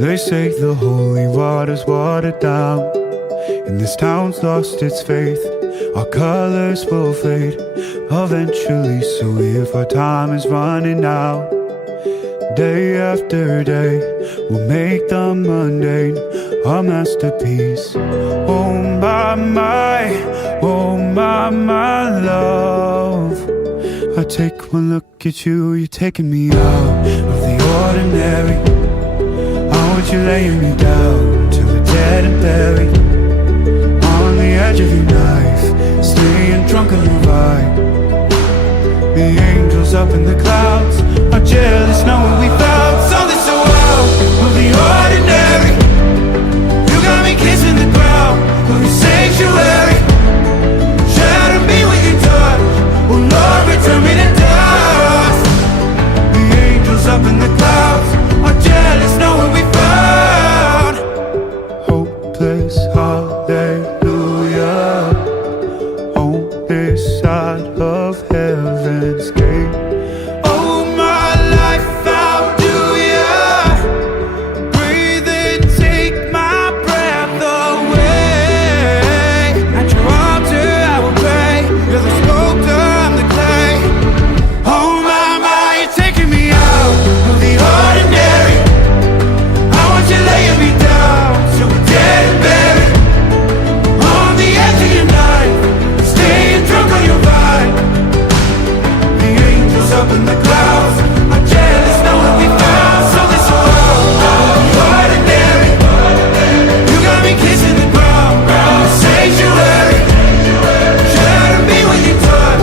They say the holy water's watered down, and this town's lost its faith. Our colors will fade eventually, so if our time is running out, day after day, we'll make the mundane a masterpiece. Oh my, oh my love, I take one look at you, you're taking me out of the ordinary. I want you laying me down till we're dead and buried, on the edge of your knife, staying drunk on your vibe. The angels up in the clouds are jealous knowing we found something so out of the ordinary. You got me kissing the ground of your sanctuary. Shatter me with your touch, oh Lord, return me to dust. The angels up in the clouds are jealous knowing we found hopeless hallelujah on this side of heaven's gate. Oh my life, how do ya breathe and take my breath away? At your altar I will pray, you're the sculptor, I'm the clay. Oh my, you're taking me out of the ordinary. I want you laying me down till we're dead and buried, on the edge of your knife, staying drunk on your vibe. The angels up in the clouds are jealous knowing we found something so out of the ordinary. You got me kissing the ground in the sanctuary. Shatter me with your touch,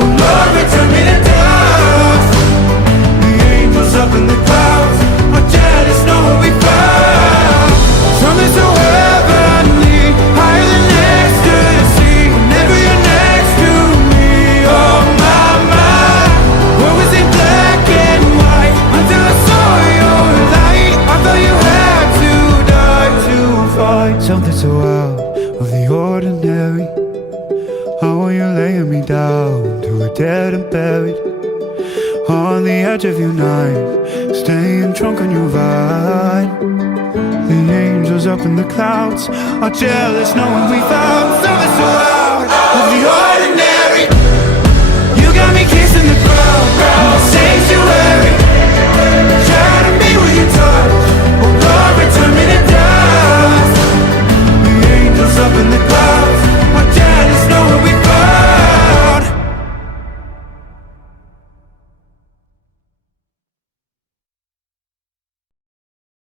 oh Lord, return me to dust. The angels up in the clouds are jealous knowing we found something so heavenly, higher than ecstasy. Whenever you're next to me, oh my, what was it black and white until I saw your light? I thought you had to die to find something so out of the ordinary. I want you laying me down till we're dead and buried, on the edge of your knife, staying drunk on your vine. The angels up in the clouds are jealous knowing we found something so out of the ordinary.